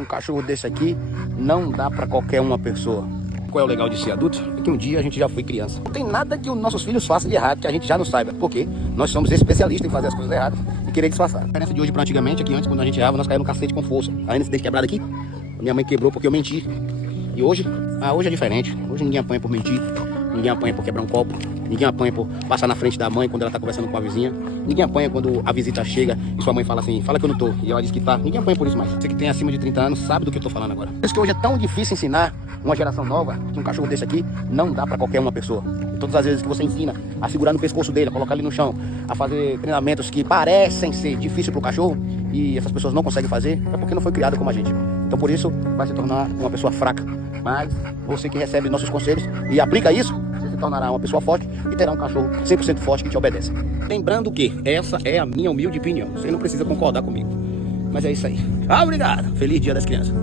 Um cachorro desse aqui não dá pra qualquer uma pessoa. Qual é o legal de ser adulto? É que um dia a gente já foi criança. Não tem nada que os nossos filhos façam de errado que a gente já não saiba. Porque nós somos especialistas em fazer as coisas erradas e querer disfarçar. A diferença de hoje para antigamente é que antes, quando a gente errava, nós caímos no cacete com força. Aí nesse dente quebrado aqui, minha mãe quebrou porque eu menti. E hoje, hoje é diferente. Hoje ninguém apanha por mentir. Ninguém apanha por quebrar um copo. Ninguém apanha por passar na frente da mãe quando ela tá conversando com a vizinha. Ninguém apanha quando a visita chega e sua mãe fala assim, fala que eu não tô. E ela diz que tá. Ninguém apanha por isso mais. Você que tem acima de 30 anos sabe do que eu tô falando agora. Por isso que hoje é tão difícil ensinar uma geração nova que um cachorro desse aqui não dá pra qualquer uma pessoa. Todas as vezes que você ensina a segurar no pescoço dele, a colocar ele no chão, a fazer treinamentos que parecem ser difíceis pro cachorro e essas pessoas não conseguem fazer, é porque não foi criado como a gente. Então por isso vai se tornar uma pessoa fraca. Mas você que recebe nossos conselhos e aplica isso, você se tornará uma pessoa forte e terá um cachorro 100% forte que te obedece. Lembrando que essa é a minha humilde opinião. Você não precisa concordar comigo. Mas é isso aí. Obrigado. Feliz Dia das Crianças.